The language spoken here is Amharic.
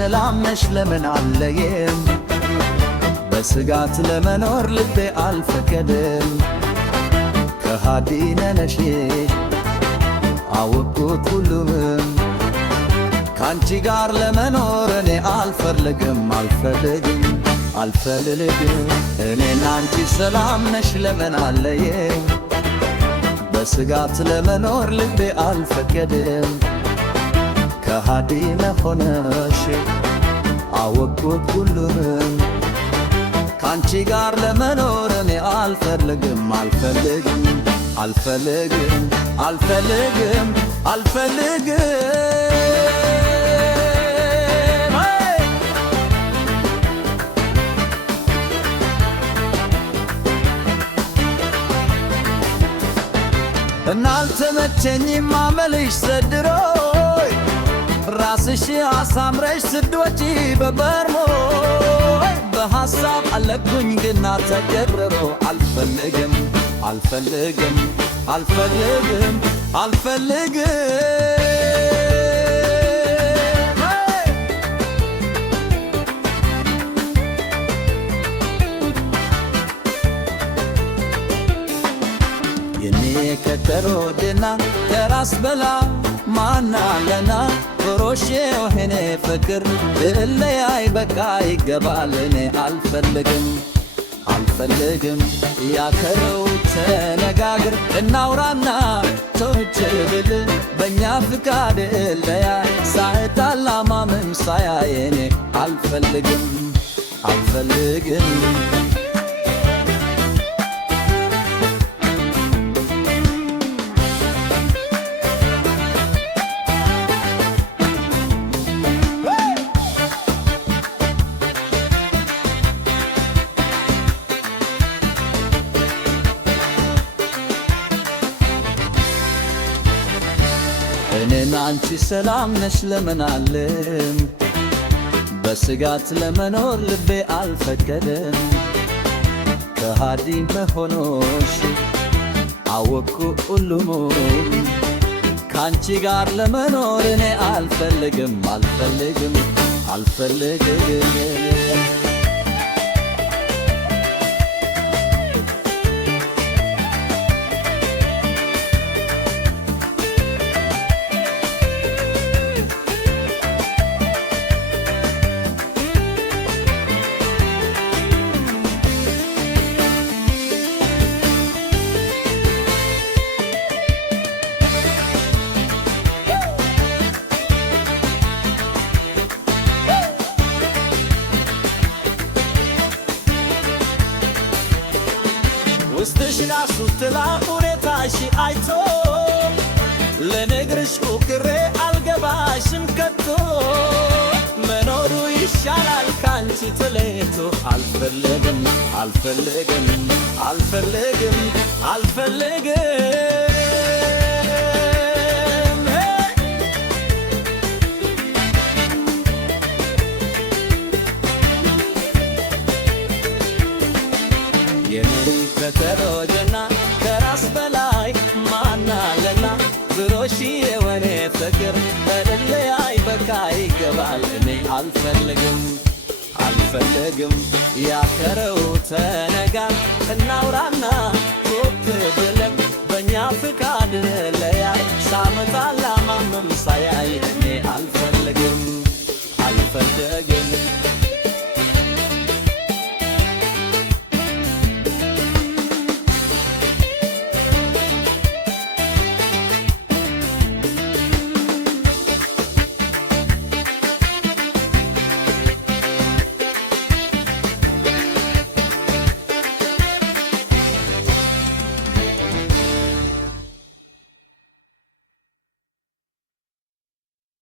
ሰላም ነሽ ለምን አለየም በስጋት ለመኖር ልቤ አልፈቀደም ከሃዲ ነሽ አወቅኩት ሁሉንም ካንቺ ጋር ለመኖር እኔ አልፈልግም እኔና አንቺ ሰላም ነሽ ለምን አለየም በስጋት ለመኖር ልቤ አልፈቀደም ከሃዲ ነሽ አወቅኩት ሁሉንም ካንቺ ጋር ለመኖር እኔ አልፈልግም እናልተመቸኝም አመልሽ ሰድሮይ ራስሽ አሳምረሽ ስትወጪ በበርሞይ በሐሳብ አለኩኝ ግና ተገረሮ አልፈልግም የኔ ከተሮ ደና ከራስ በላ ማና ለና ፍሮሼ ወህኔ ፍቅር እለያይ በቃ ይገባል እኔ አልፈልግም ያከረው ተነጋግር እናውራና ተውችብል በእኛ ፍቃድ እለያይ ሳይጣላ ማመም ሳያይ እኔ አልፈልግም እኔና አንቺ ሰላም ነሽ ለምን አለም በስጋት ለመኖር ልቤ አልፈቀደም ከሃዲ መሆኖሽ አወቅኩ ሁሉንም ካንቺ ጋር ለመኖር እኔ አልፈልግም ውስጥሽ ራሱ ትላ ሁኔታሽ አይቶ ለነግርሽ ሞክሬ አልገባሽም ከቶ መኖሩ ይሻላል ካንቺ ተለይቶ አልፈልግም ከተሮጀና ከራስ በላይ ማናለና ብሮሺ የወኔ ፍቅር በለያይ በቃ ይገባል እኔ አልፈልግም ያከረው ተነጋር እናውራና ቶፕ ብለን በእኛ ፍቃድ ለያይ ሳመጣላ ማመም ሳያይ እኔ አልፈልግም